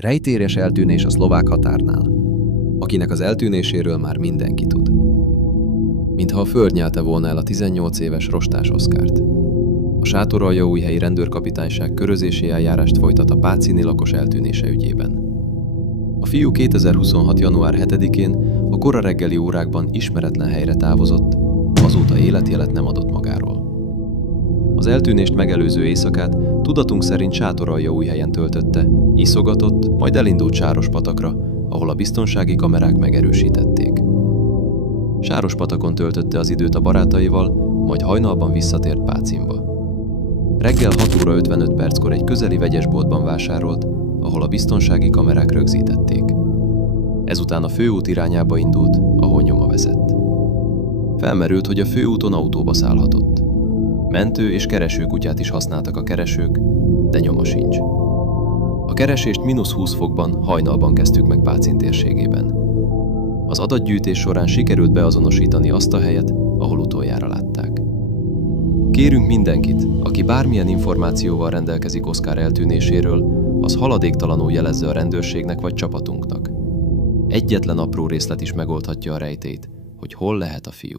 Rejtélyes eltűnés a szlovák határnál, akinek az eltűnéséről már mindenki tud. Mintha a föld nyelte volna el a 18 éves Rostás Oszkárt. A Sátoraljaújhelyi rendőrkapitányság körözési eljárást folytat a Páczini lakos eltűnése ügyében. A fiú 2026. január 7-én a kora reggeli órákban ismeretlen helyre távozott, azóta életjelet nem adott magáról. Az eltűnést megelőző éjszakát tudatunk szerint Sátoraljaújhelyen töltötte, iszogatott, majd elindult Sárospatakra, ahol a biztonsági kamerák megerősítették. Sárospatakon töltötte az időt a barátaival, majd hajnalban visszatért Pácinba. Reggel 6 óra 55 perckor egy közeli vegyesboltban vásárolt, ahol a biztonsági kamerák rögzítették. Ezután a főút irányába indult, ahol nyoma vezet. Felmerült, hogy a főúton autóba szállhatott. Mentő- és keresőkutyát is használtak a keresők, de nyoma sincs. A keresést -20 fokban hajnalban kezdtük meg Pácin térségében. Az adatgyűjtés során sikerült beazonosítani azt a helyet, ahol utoljára látták. Kérünk mindenkit, aki bármilyen információval rendelkezik Oszkár eltűnéséről, az haladéktalanul jelezze a rendőrségnek vagy csapatunknak. Egyetlen apró részlet is megoldhatja a rejtélyt, hogy hol lehet a fiú.